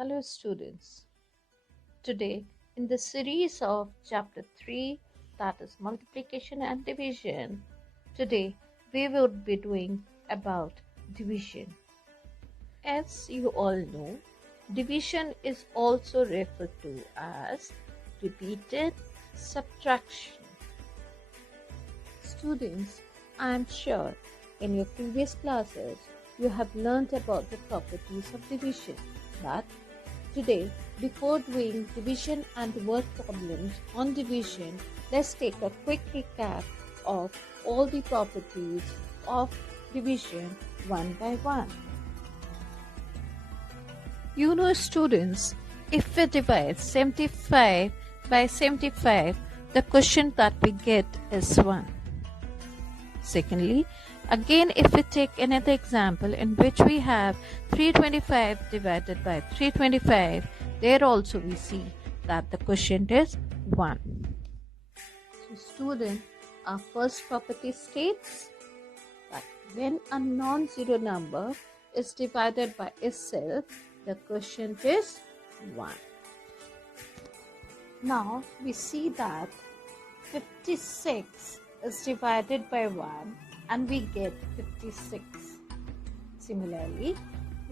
Hello students. Today in the series of chapter 3, that is multiplication and division, today we will be doing about division. As you all know, division is also referred to as repeated subtraction. Students, I am sure in your previous classes you have learnt about the properties of division, but today, before doing division and word problems on division, let's take a quick recap of all the properties of division one by one. You know students, if we divide 75 by 75, the quotient that we get is 1. Secondly, again, if we take another example in which we have 325 divided by 325, there also we see that the quotient is 1. So student, our first property states that when a non-zero number is divided by itself, the quotient is 1. Now we see that 56 is divided by 1 and we get 56. Similarly,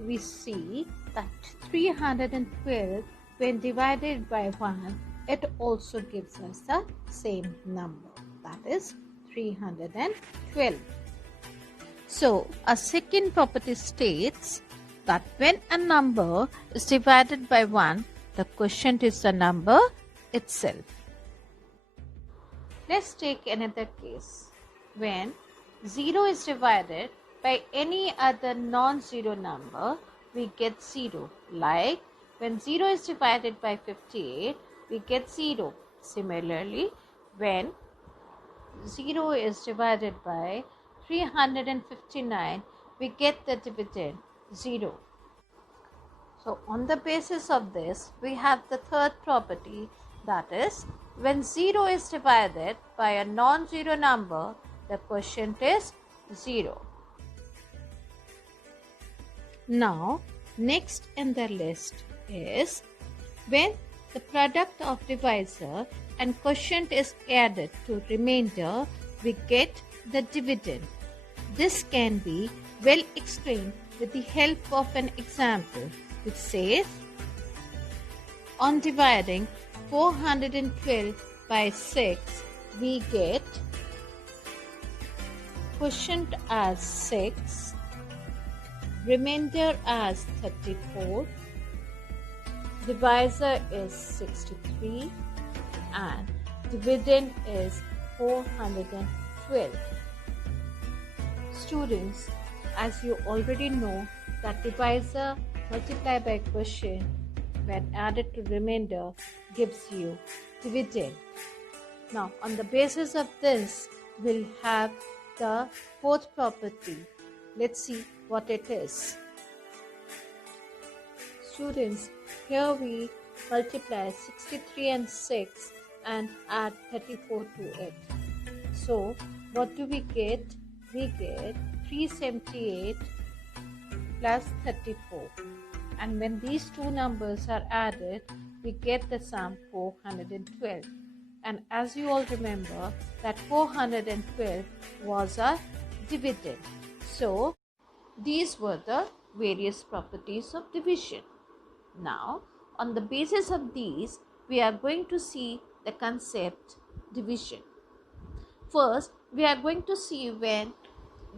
we see that 312 when divided by 1, it also gives us the same number, that is 312. So, a second property states that when a number is divided by 1, the quotient is the number itself. Let's take another case. When 0 is divided by any other non-zero number, we get 0. Like when 0 is divided by 58, we get 0. Similarly, when 0 is divided by 359, we get the dividend 0. So on the basis of this, we have the third property, that is, when 0 is divided by a non-zero number, the quotient is 0. Now, next in the list is when the product of divisor and quotient is added to remainder, we get the dividend. This can be well explained with the help of an example, which says, on dividing 412 by 6, we get quotient as 6, remainder as 34, divisor is 63, and dividend is 412. Students, as you already know, that divisor multiplied by quotient when added to remainder gives you dividend. Now, on the basis of this, we'll have the fourth property. Let's see what it is. Students, here we multiply 63 and 6 and add 34 to it. So, what do we get? We get 378 plus 34. And when these two numbers are added, we get the sum 412. And as you all remember, that 412 was a dividend. So, these were the various properties of division. Now, on the basis of these, we are going to see the concept division. First, we are going to see when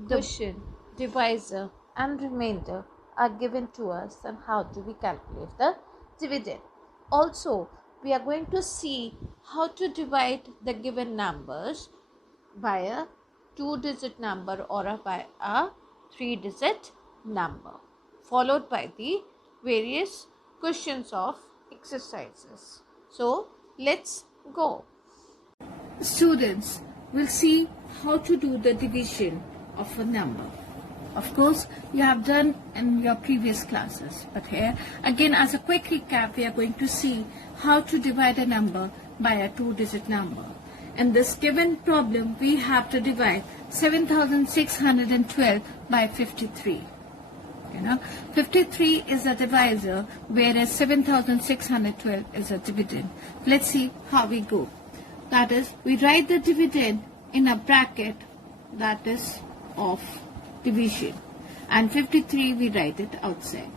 the quotient, divisor and remainder are given to us and how do we calculate the dividend. Also, we are going to see how to divide the given numbers by a 2-digit number or by a 3-digit number, followed by the various questions of exercises. So, let's go. Students, we'll see how to do the division of a number. Of course, you have done in your previous classes, but here again as a quick recap, we are going to see how to divide a number by a 2-digit number. In this given problem, we have to divide 7612 by 53. You know, 53 is a divisor, whereas 7,612 is a dividend. Let's see how we go. That is, we write the dividend in a bracket that is of division, and 53 we write it outside.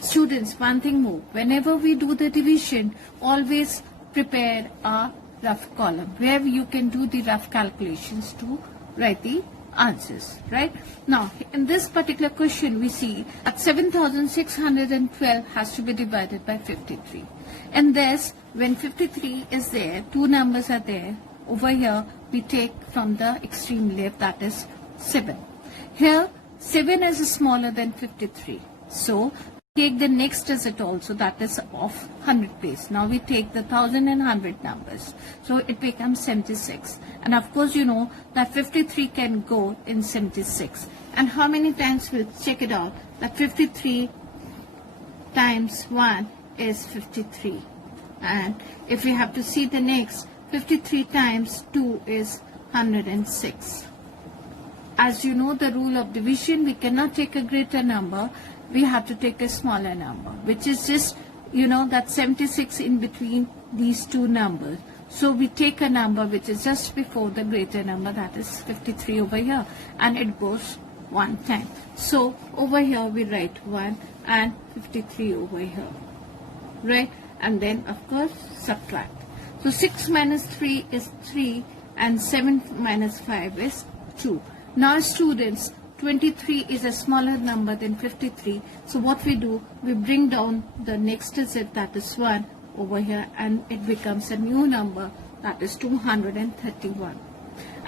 Students, one thing more, whenever we do the division, always prepare a rough column where you can do the rough calculations to write the answers, right? Now, in this particular question, we see that 7,612 has to be divided by 53. And this, when 53 is there, two numbers are there. Over here, we take from the extreme left, that is 7. Here, 7 is smaller than 53. So, take the next digit also, that is of 100 place. Now we take the 1000 and 100 numbers. So it becomes 76. And of course you know that 53 can go in 76. And how many times, we'll check it out, that 53 times 1 is 53. And if we have to see the next, 53 times 2 is 106. As you know the rule of division, we cannot take a greater number. We have to take a smaller number, which is just, you know, that 76 in between these two numbers. So we take a number which is just before the greater number, that is 53 over here, and it goes one time. So over here we write 1 and 53 over here, right? And then of course subtract. So 6 minus 3 is 3 and 7 minus 5 is 2. Now students, 23 is a smaller number than 53. So what we do, we bring down the next digit, that is 1 over here, and it becomes a new number, that is 231.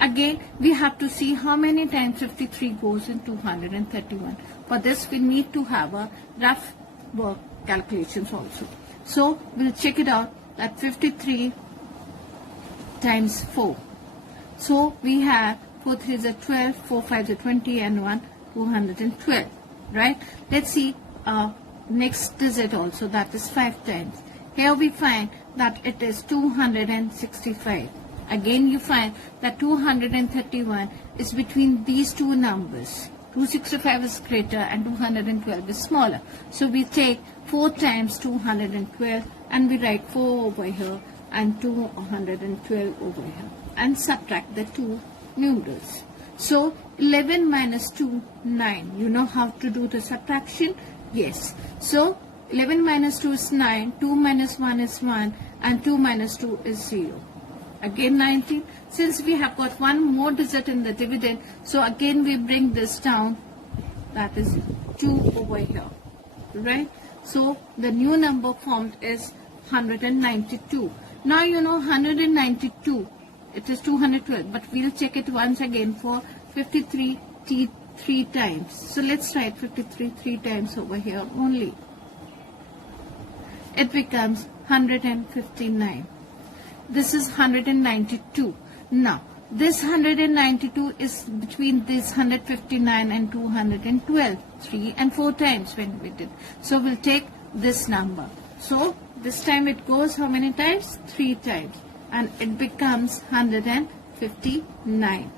Again, we have to see how many times 53 goes in 231. For this, we need to have a rough work calculations also. So we'll check it out, that 53 times 4. So we have 4 3s are 12, 4 5s are 20, and 1 212, right? Let's see next digit also, that is 5 times. Here we find that it is 265. Again you find that 231 is between these two numbers. 265 is greater and 212 is smaller. So we take 4 times 212 and we write 4 over here and 212 over here, and subtract the two numerals. So 11 minus 2, 9. You know how to do the subtraction? Yes. So 11 minus 2 is 9, 2 minus 1 is 1, and 2 minus 2 is 0. Again 19. Since we have got one more digit in the dividend, so again we bring this down, that is 2 over here, right? So the new number formed is 192. Now you know 192, it is 212, but we'll check it once again for 53 3 times. So let's write 53 3 times over here only. It becomes 159. This is 192. Now this 192 is between this 159 and 212, 3 and 4 times when we did. So we'll take this number. So this time it goes how many times? 3 times, and it becomes 159,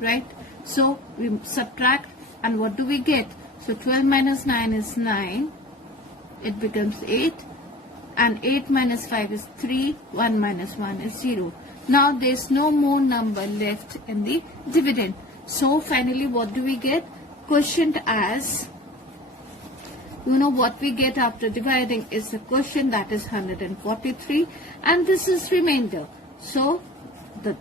right? So we subtract, and what do we get? So 12 minus 9 is 9. It becomes 8. And 8 minus 5 is 3. 1 minus 1 is 0. Now there's no more number left in the dividend. So finally what do we get? Quotient as, you know what we get after dividing is the quotient, that is 143, and this is remainder. So the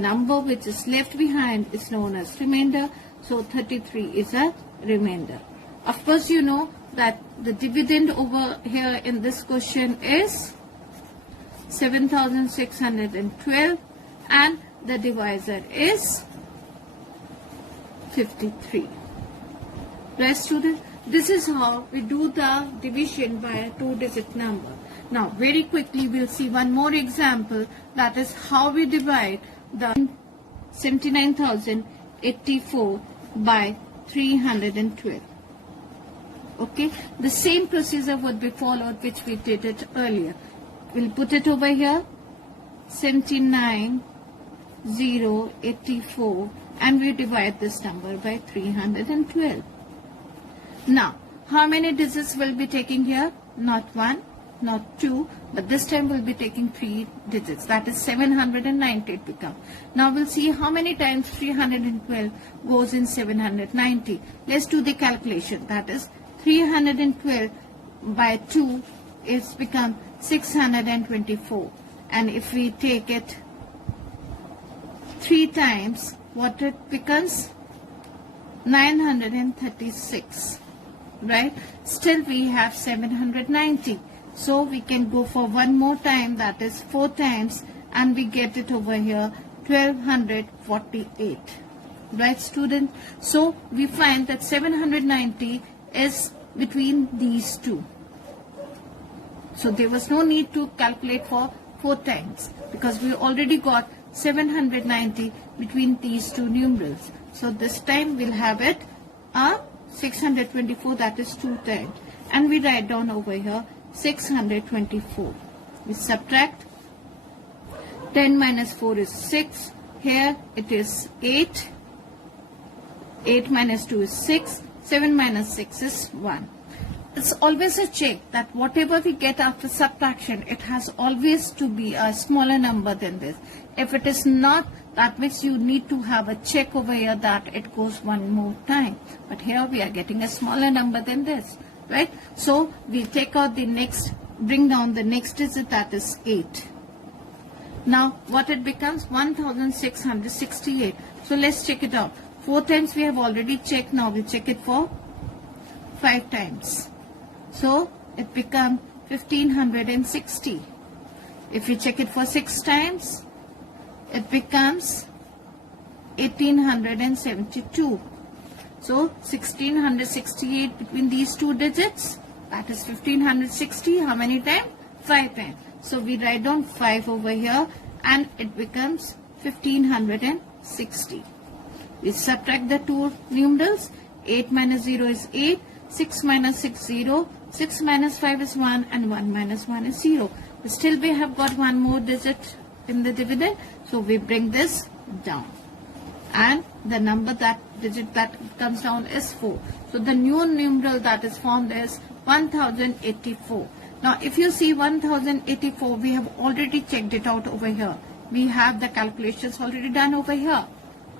number which is left behind is known as remainder. So 33 is a remainder. Of course you know that the dividend over here in this question is 7,612 and the divisor is 53. Right, students? This is how we do the division by a 2-digit number. Now very quickly we'll see one more example, that is how we divide the 79,084 by 312. Okay, the same procedure would be followed which we did it earlier. We'll put it over here, 79,084, and we divide this number by 312. Now, how many digits will be taking here? Not 1, not 2, but this time we'll be taking 3 digits. That is 790 it becomes. Now we'll see how many times 312 goes in 790. Let's do the calculation. That is 312 by 2 is become 624. And if we take it 3 times, what it becomes? 936. Right? Still we have 790. So we can go for one more time, that is 4 times, and we get it over here 1248. Right, student? So we find that 790 is between these two. So there was no need to calculate for 4 times because we already got 790 between these two numerals. So this time we'll have it 624, that is 2 times. And we write down over here 624. We subtract. 10 minus 4 is 6. Here it is 8. 8 minus 2 is 6. 7 minus 6 is 1. It's always a check that whatever we get after subtraction, it has always to be a smaller number than this. If it is not, that means you need to have a check over here that it goes one more time. But here we are getting a smaller number than this, right? So we take out the next, bring down the next digit, that is 8. Now what it becomes? 1668. So let's check it out. 4 times we have already checked. Now we check it for 5 times. So it becomes 1560. If we check it for 6 times, it becomes 1872. So 1668 between these two digits, that is 1560. How many times? 5 times. So we write down 5 over here and it becomes 1560. We subtract the two numerals. 8 minus 0 is 8. 6 minus 6 0. 6 minus 5 is 1 and 1 minus 1 is 0. But still we have got one more digit in the dividend. So we bring this down. And the number, that digit that comes down is 4. So the new numeral that is formed is 1084. Now if you see 1084, we have already checked it out over here. We have the calculations already done over here.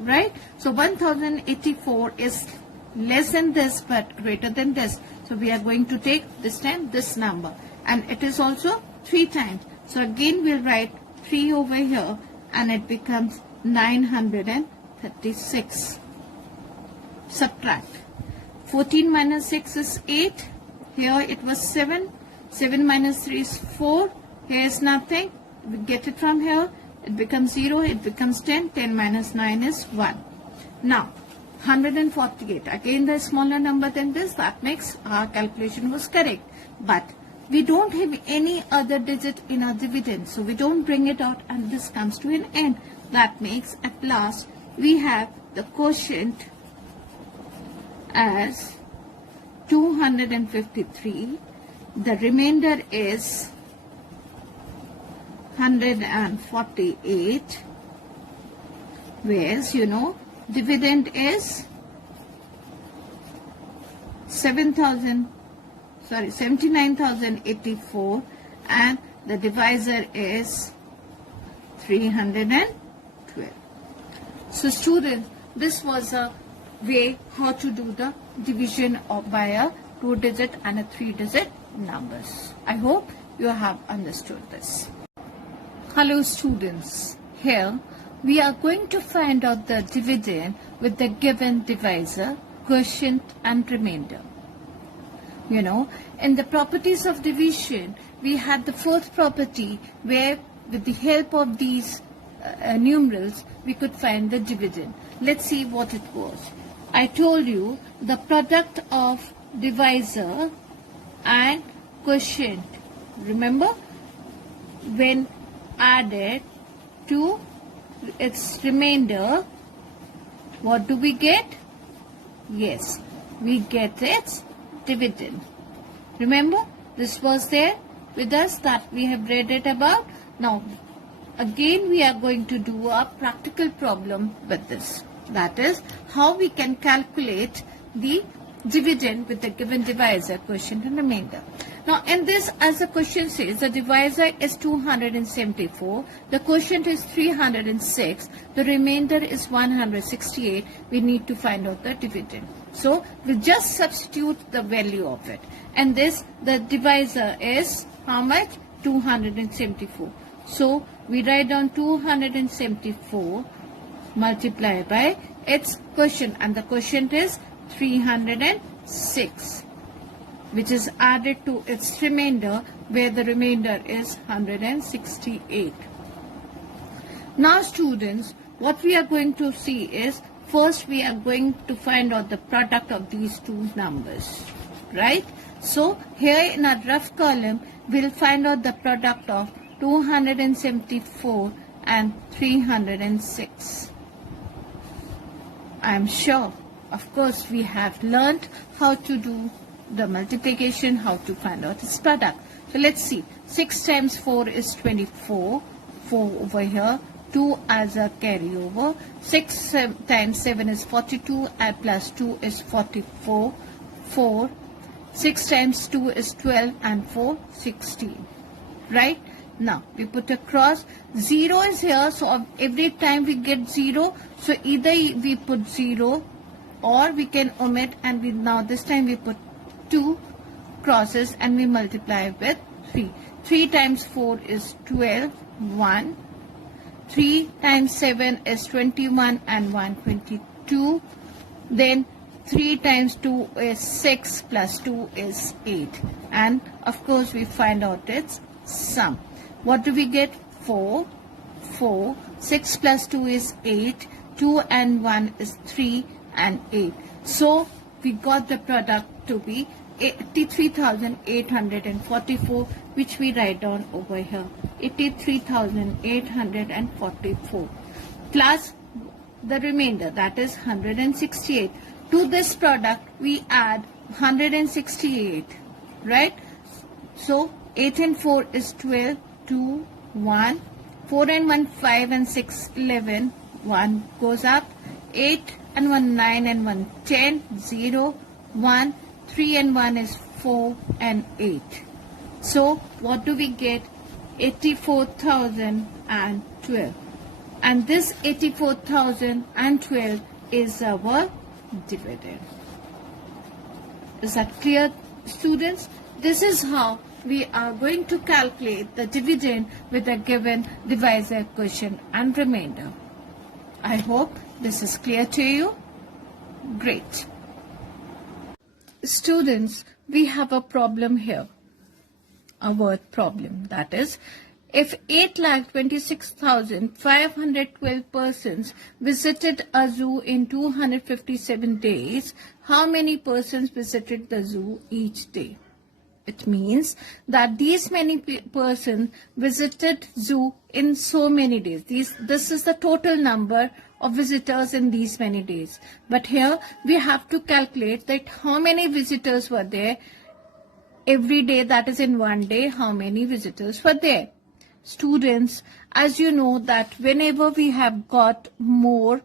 Right? So 1084 is less than this but greater than this. So we are going to take this time this number. And it is also 3 times. So again we'll write 3 over here and it becomes 936. Subtract. 14 minus 6 is 8. Here it was 7. 7 minus 3 is 4. Here is nothing. We get it from here. It becomes 0. It becomes 10. 10 minus 9 is 1. Now 148. Again the smaller number than this. That makes our calculation was correct. But we don't have any other digit in our dividend. So we don't bring it out and this comes to an end. That makes at last we have the quotient as 253. The remainder is 148. Whereas dividend is 79,084 and the divisor is 312. So students, this was a way how to do the division by a 2-digit and a 3-digit numbers. I hope you have understood this. Hello students, here we are going to find out the dividend with the given divisor, quotient and remainder. In the properties of division, we had the fourth property where with the help of these numerals, we could find the dividend. Let's see what it was. I told you the product of divisor and quotient. Remember? When added to its remainder, what do we get? Yes, we get its dividend. Remember, this was there with us that we have read it about. Now, again we are going to do a practical problem with this. That is how we can calculate the dividend with the given divisor, quotient and remainder. Now in this, as the question says, the divisor is 274, the quotient is 306, the remainder is 168. We need to find out the dividend. So we just substitute the value of it. And this, the divisor is how much? 274. So we write down 274 multiplied by its quotient, and the quotient is 306, which is added to its remainder, where the remainder is 168. Now students, what we are going to see is, first we are going to find out the product of these two numbers, right? So here in our rough column, we'll find out the product of 274 and 306. I am sure, of course, we have learned how to do the multiplication, how to find out its product. So let's see. 6 times 4 is 24. 4 over here. 2 as a carryover. 6 times 7 is 42. And plus 2 is 44. 4. 6 times 2 is 12 and 4, 16. Right? Now, we put a cross. 0 is here, so every time we get 0, so either we put 0 or we can omit, and now this time we put 2 crosses and we multiply with 3. 3 times 4 is 12, 1. 3 times 7 is 21 and 1, 22. Then 3 times 2 is 6 plus 2 is 8. And of course we find out its sum. What do we get? 4. 4. 6 plus 2 is 8. 2 and 1 is 3 and 8. So we got the product to be 83,844, which we write down over here. 83,844 plus the remainder, that is 168. To this product we add 168, right? So 8 and 4 is 12, 2, 1, 4 and 1, 5 and 6, 11, 1 goes up, 8 and 1, 9 and 1, 10, 0, 1, 3 and 1 is 4 and 8. So what do we get? 84,012. And this 84,012 is our dividend. Is that clear, students? This is how we are going to calculate the dividend with a given divisor, quotient and remainder. I hope this is clear to you. Great. Students, we have a problem here. A word problem. That is, if 8,26,512 persons visited a zoo in 257 days, how many persons visited the zoo each day? It means that these many persons visited zoo in so many days. This is the total number of visitors in these many days. But here we have to calculate that how many visitors were there every day, that is in one day, how many visitors were there. Students, as you know that whenever we have got more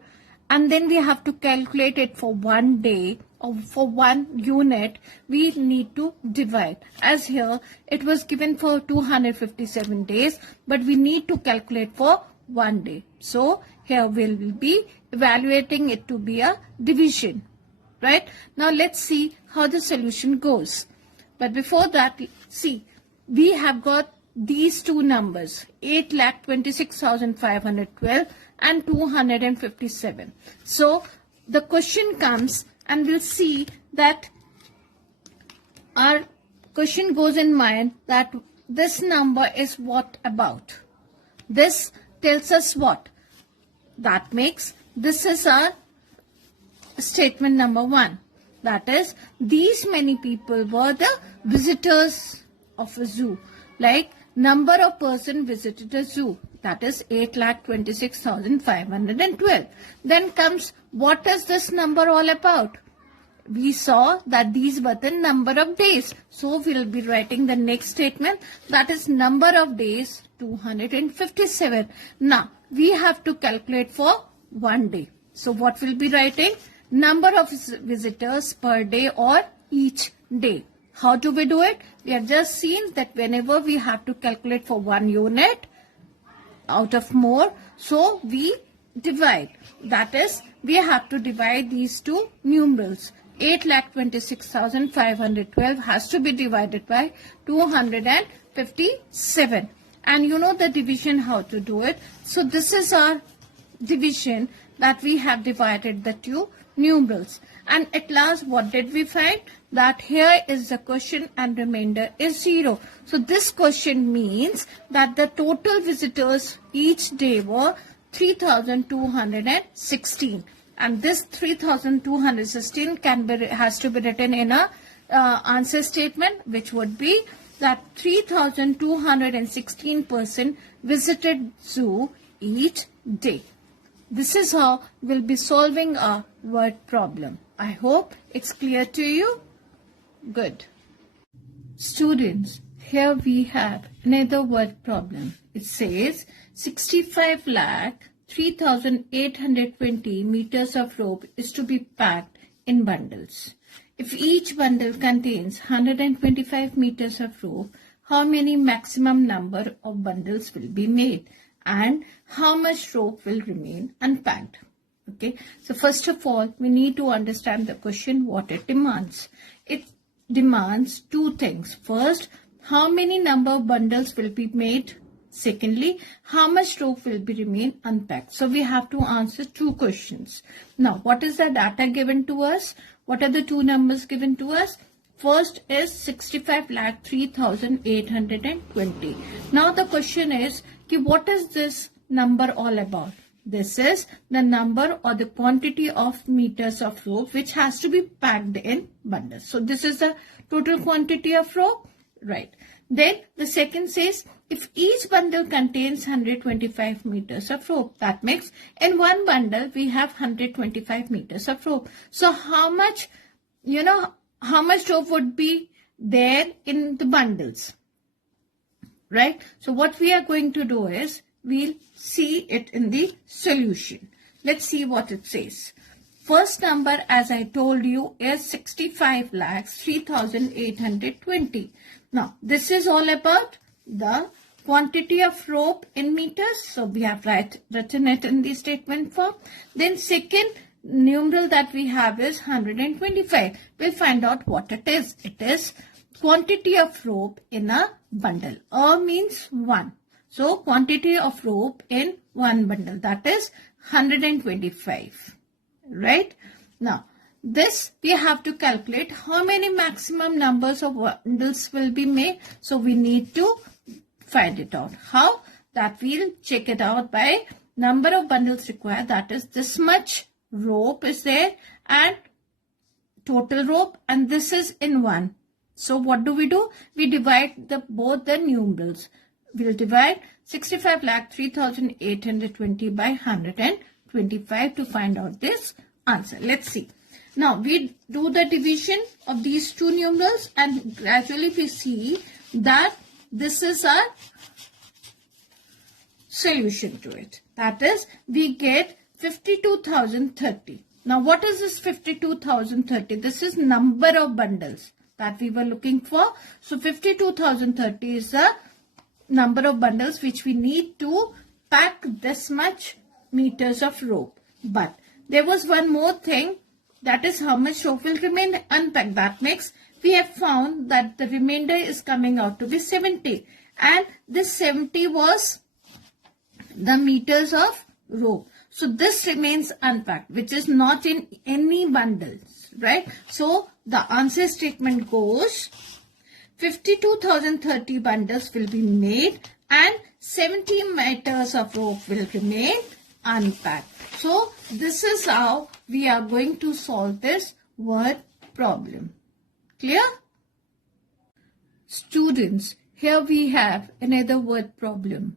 and then we have to calculate it for one day or for one unit, we need to divide. As here, it was given for 257 days, but we need to calculate for one day. So here we will be evaluating it to be a division. Right? Now let's see how the solution goes. But before that, see, we have got these two numbers, 8,26,512 and 257. So the question comes, and we'll see that our question goes in mind that this number is what about? This tells us what? That makes this is our statement number 1. That is, these many people were the visitors of a zoo. Like, number of person visited a zoo. That is 8,26,512. Then comes, what is this number all about? We saw that these were the number of days. So we'll be writing the next statement. That is number of days, 257. Now, we have to calculate for one day. So what we'll be writing? number of visitors per day or each day. How do we do it? We have just seen that whenever we have to calculate for one unit out of more, so we divide. That is, we have to divide these two numerals. 8,26,512 has to be divided by 257. And you know the division, how to do it. So this is our division that we have divided the two numerals. And at last, what did we find? That here is the question and remainder is 0. So this question means that the total visitors each day were 3,216. And this 3,216 has to be written in a answer statement, which would be that 3,216 person visited zoo each day. This is how we'll be solving a word problem. I hope it's clear to you. Good. Students, here we have another word problem. It says 65,03,820 meters of rope is to be packed in bundles. If each bundle contains 125 meters of rope, how many maximum number of bundles will be made? And how much rope will remain unpacked? Okay, so first of all, we need to understand the question, what it demands. It demands two things. First, how many number of bundles will be made? Secondly, how much rope will be remain unpacked? So we have to answer two questions. Now, what is the data given to us? What are the two numbers given to us? First is 65,03,820. Now the question is, what is this number all about? This is the number or the quantity of meters of rope which has to be packed in bundles. So this is the total quantity of rope, right? Then the second says, if each bundle contains 125 meters of rope, that makes in one bundle we have 125 meters of rope. So how much, how much rope would be there in the bundles, right? So what we are going to do is, we'll see it in the solution. Let's see what it says. First number, as I told you, is 65,03,820. Now, this is all about the quantity of rope in meters. So we have written it in the statement form. Then second numeral that we have is 125. We'll find out what it is. It is quantity of rope in a bundle. Means 1. So quantity of rope in one bundle, that is 125, right? Now, this we have to calculate how many maximum numbers of bundles will be made. So we need to find it out. How? That we'll check it out by number of bundles required. That is, this much rope is there and total rope, and this is in one. So what do? We divide both the numerals. We'll divide 65,03,820 by 125 to find out this answer. Let's see. Now we do the division of these two numerals, and gradually we see that this is our solution to it. That is, we get 52,030. Now what is this 52,030? This is number of bundles that we were looking for. So 52,030 is the number of bundles which we need to pack this much meters of rope. But there was one more thing, that is how much rope will remain unpacked. That makes we have found that the remainder is coming out to be 70, and this 70 was the meters of rope. So this remains unpacked, which is not in any bundles, right? So the answer statement goes 52,030 bundles will be made and 70 meters of rope will remain unpacked. So this is how we are going to solve this word problem. Clear? Students, here we have another word problem.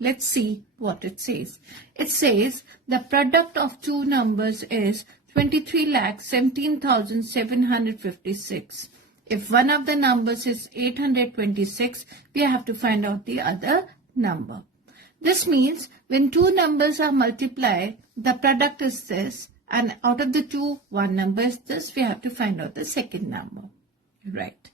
Let's see what it says. It says the product of two numbers is 23,17,756. If one of the numbers is 826, we have to find out the other number. This means when two numbers are multiplied, the product is this, And out of the two, one number is this. We have to find out the second number. Right.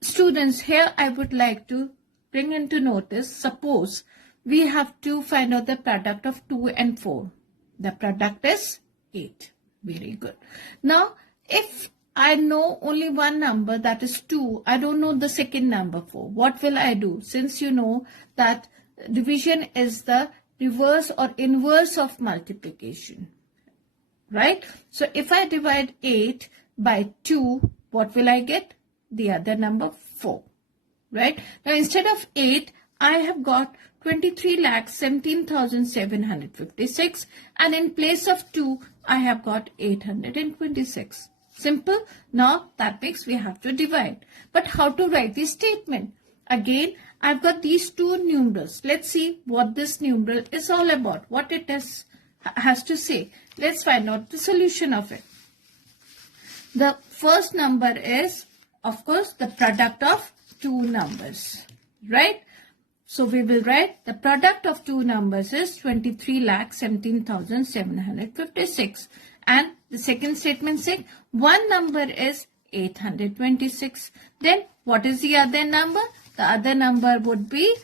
Students, here I would like to bring into notice, suppose we have to find out the product of 2 and 4. The product is 8. Very good. Now, if I know only one number, that is 2, I don't know the second number 4. What will I do? Since you know that division is the reverse or inverse of multiplication. Right? So if I divide 8 by 2, what will I get? The other number 4. Right? Now instead of 8, I have got 23,17,756, and in place of 2, I have got 826. Simple. Now that makes we have to divide. But how to write this statement? Again, I've got these two numerals. Let's see what this numeral is all about, what it has to say. Let's find out the solution of it. The first number is, of course, the product of two numbers, right? So we will write the product of two numbers is 23,17,756. And the second statement says one number is 826. Then what is the other number? The other number would be,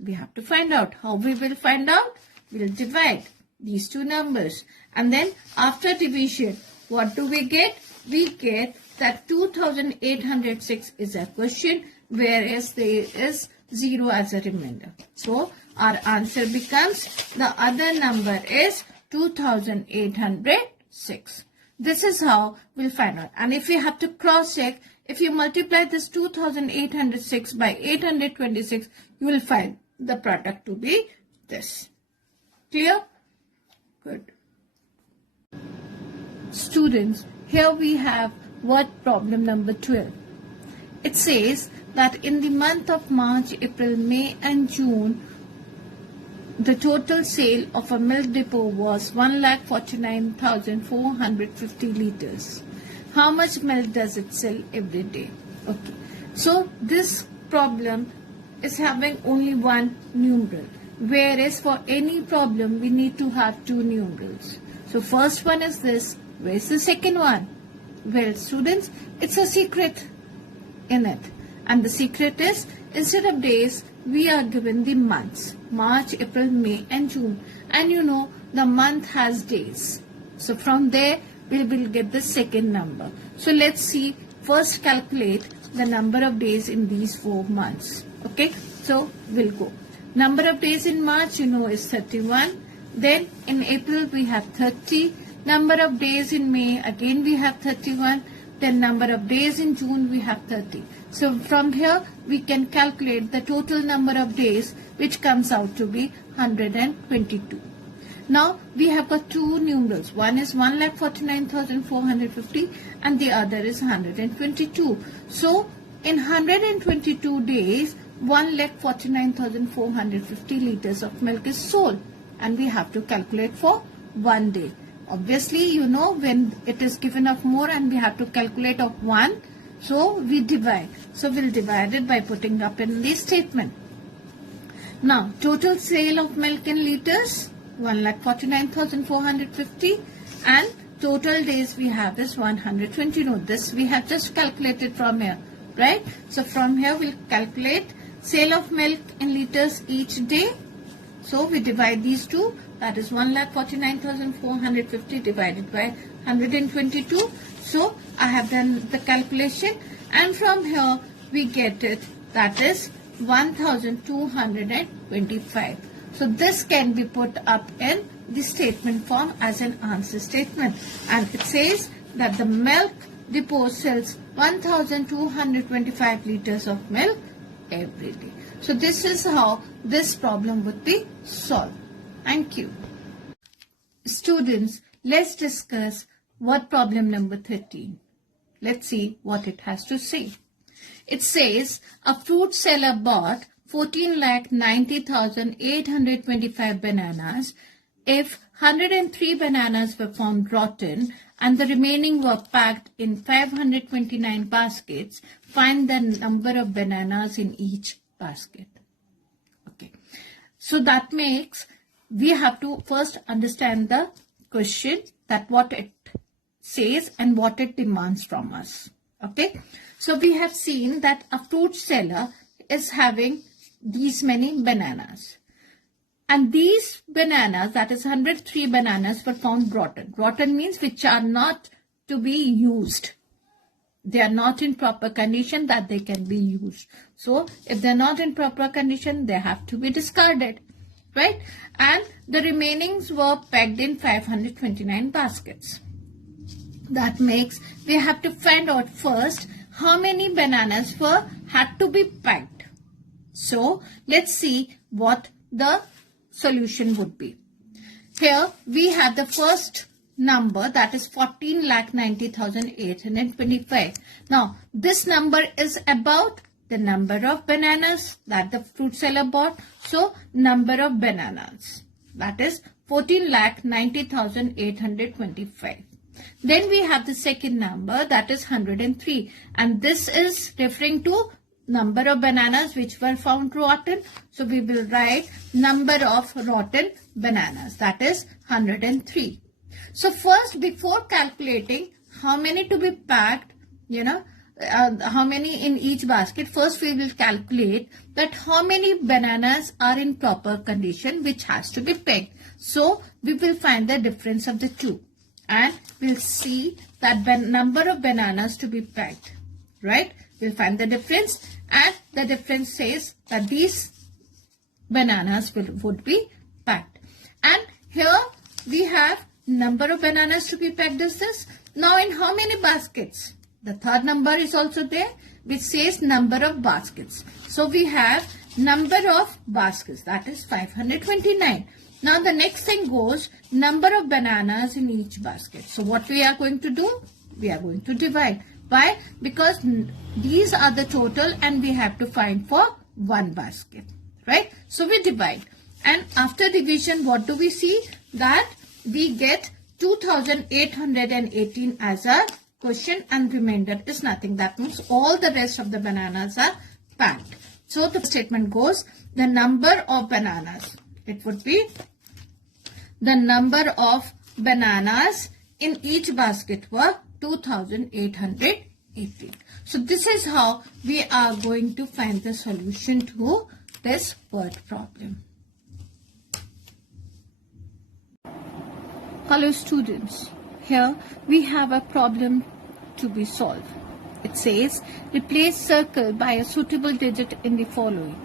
we have to find out. How we will find out? We'll divide these two numbers. And then after division, what do we get? We get that 2,806 is a quotient, whereas there is 0 as a remainder. So our answer becomes, the other number is 2,806. This is how we'll find out. And if you have to cross check, if you multiply this 2,806 by 826, you will find the product to be this. Clear? Good. Students, here we have word problem number 12. It says that in the month of March, April, May and June, the total sale of a milk depot was 1,49,450 liters. How much milk does it sell every day? Okay. So this problem is having only one numeral, whereas for any problem we need to have two numerals. So first one is this. Where's the second one? Well, students, it's a secret in it. And the secret is, instead of days, we are given the months. March, April, May and June. And you know, the month has days. So from there, we will get the second number. So let's see, first calculate the number of days in these 4 months. Okay, so we'll go. Number of days in March, you know, is 31. Then in April, we have 30. Number of days in May, again we have 31. Then number of days in June, we have 30. So from here, we can calculate the total number of days, which comes out to be 122. Now, we have got two numerals. One is 1,49,450 and the other is 122. So, in 122 days, 1,49,450 liters of milk is sold. And we have to calculate for 1 day. Obviously, you know, when it is given of more and we have to calculate of 1, so we divide. So we'll divide it by putting up in the statement. Now, total sale of milk in liters, 1,49,450, and total days we have is 120. No, this we have just calculated from here, right? So from here we'll calculate sale of milk in liters each day. So we divide these two. That is 1,49,450 divided by 122. So I have done the calculation, and from here we get it. That is 1,225. So this can be put up in the statement form as an answer statement. And it says that the milk depot sells 1,225 liters of milk every day. So this is how this problem would be solved. Thank you. Students, let's discuss word problem number 13. Let's see what it has to say. It says a fruit seller bought 14,90,825 bananas. If 103 bananas were found rotten and the remaining were packed in 529 baskets, find the number of bananas in each basket. Okay. So that makes, we have to first understand the question, that what it says and what it demands from us. Okay, so we have seen that a fruit seller is having these many bananas. And these bananas, that is 103 bananas, were found rotten. Rotten means which are not to be used. They are not in proper condition that they can be used. So if they're not in proper condition, they have to be discarded, right? And the remainings were packed in 529 baskets. That makes we have to find out first how many bananas had to be packed. So let's see what the solution would be. Here we have the first number, that is 14,90,825. Now this number is about the number of bananas that the fruit seller bought. So number of bananas, that is 14,90,825. Then we have the second number, that is 103, and this is referring to number of bananas which were found rotten. So we will write number of rotten bananas, that is 103. So first, before calculating how many to be packed, how many in each basket, first we will calculate that how many bananas are in proper condition which has to be packed. So we will find the difference of the two and we'll see that number of bananas to be packed, right? We'll find the difference, and the difference says that these bananas would be packed. And here we have number of bananas to be packed is this. Now in how many baskets? The third number is also there which says number of baskets. So we have number of baskets, that is 529. Now the next thing goes number of bananas in each basket. So what we are going to do? We are going to divide. Why? Because these are the total and we have to find for one basket, right? So we divide, and after division what do we see? That we get 2,818 as a quotient and remainder is nothing. That means all the rest of the bananas are packed. So the statement goes the number of bananas. It would be the number of bananas in each basket were 2,818. So this is how we are going to find the solution to this word problem. Hello students, here we have a problem to be solved. It says replace circle by a suitable digit in the following.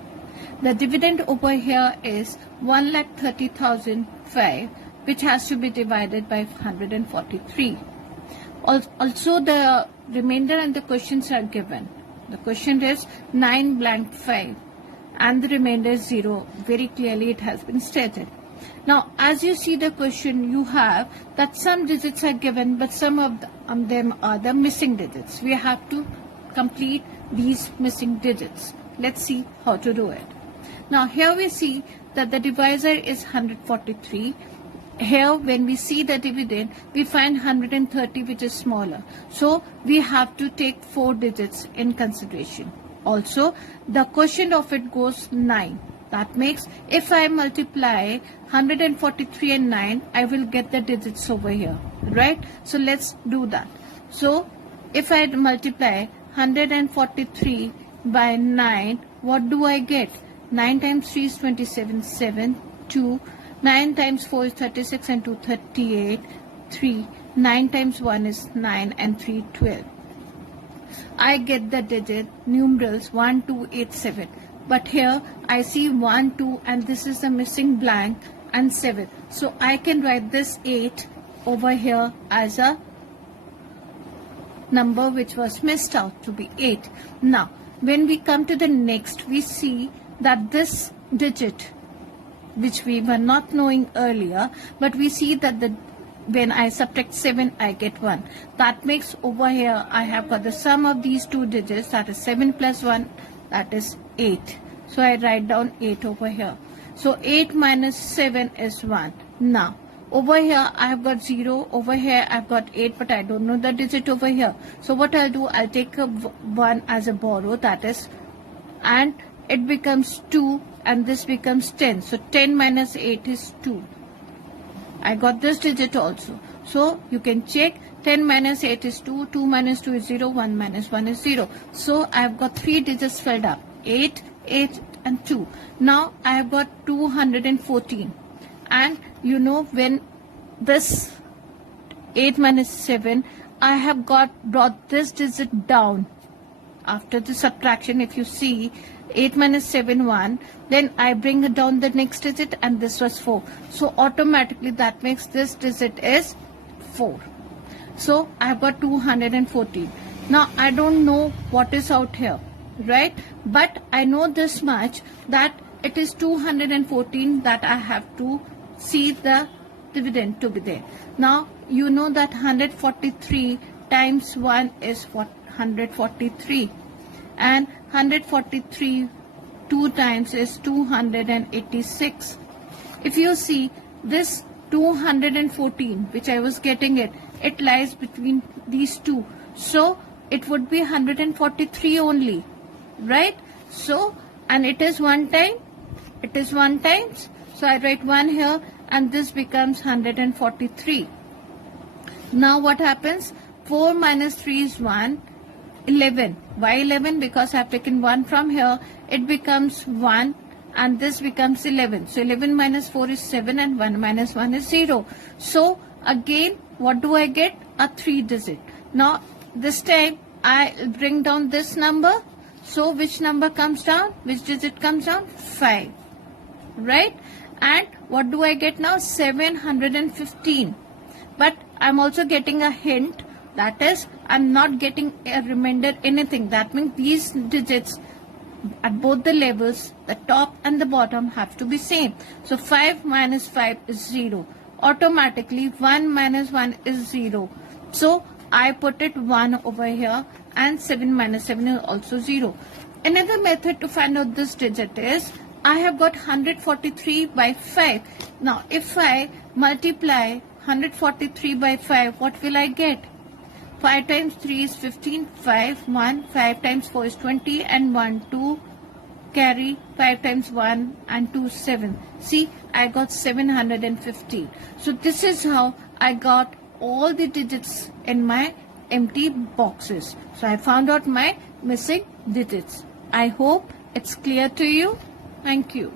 The dividend over here is 1,30,005, which has to be divided by 143. Also the remainder and the questions are given. The question is 9 blank 5 and the remainder is 0. Very clearly it has been stated. Now as you see the question, you have that some digits are given but some of them are the missing digits. We have to complete these missing digits. Let's see how to do it. Now here we see that the divisor is 143. Here when we see the dividend, we find 130 which is smaller. So we have to take 4 digits in consideration. Also the quotient of it goes 9. That makes if I multiply 143 and 9, I will get the digits over here, right? So let's do that. So if I multiply 143 by 9, what do I get? 9 times 3 is 27, 7, 2, 9 times 4 is 36 and 2, 38, 3, 9 times 1 is 9 and 3, 12. I get the digit numerals 1287. But here I see 1, 2 and this is the missing blank and 7. So I can write this 8 over here as a number which was missed out to be 8. Now when we come to the next, we see that this digit which we were not knowing earlier, but we see that when I subtract 7 I get 1. That makes over here I have got the sum of these two digits, that is 7 plus 1, that is 8. So I write down 8 over here. So 8 minus 7 is 1. Now over here I have got 0, over here I have got 8, but I don't know the digit over here. So what I'll do, I'll take a 1 as a borrow, that is, and it becomes 2 and this becomes 10. So 10 minus 8 is 2. I got this digit also. So you can check 10 minus 8 is 2, 2 minus 2 is 0, 1 minus 1 is 0. So I have got 3 digits filled up, 8, 8 and 2. Now I have got 214. And you know, when this 8 minus 7, I have brought this digit down. After the subtraction, if you see 8 minus 7, 1, then I bring down the next digit and this was 4. So automatically that makes this digit is 4. So I have got 214. Now I don't know what is out here, right? But I know this much, that it is 214 that I have to see the dividend to be there. Now you know that 143 times 1 is 143, and 143 2 times is 286. If you see this 214 which I was getting it lies between these two, so it would be 143 only, right? So, and it is one times, so I write 1 here and this becomes 143. Now what happens? 4 minus 3 is 1, 11. Why 11? Because I have taken 1 from here. It becomes 1 and this becomes 11. So 11 minus 4 is 7 and 1 minus 1 is 0. So again, what do I get? A 3 digit. Now this time I bring down this number. So which number comes down? Which digit comes down? 5. Right? And what do I get now? 715. But I'm also getting a hint. That is, I'm not getting a remainder anything. That means these digits at both the levels, the top and the bottom, have to be same. So 5 minus 5 is 0. Automatically 1 minus 1 is 0. So I put it 1 over here, and 7 minus 7 is also 0. Another method to find out this digit is, I have got 143 by 5. Now if I multiply 143 by 5, what will I get? 5 times 3 is 15, 5, 1, 5 times 4 is 20, and 1, 2, carry 5 times 1 and 2, 7. See, I got 715. So this is how I got all the digits in my empty boxes. So I found out my missing digits. I hope it's clear to you. Thank you.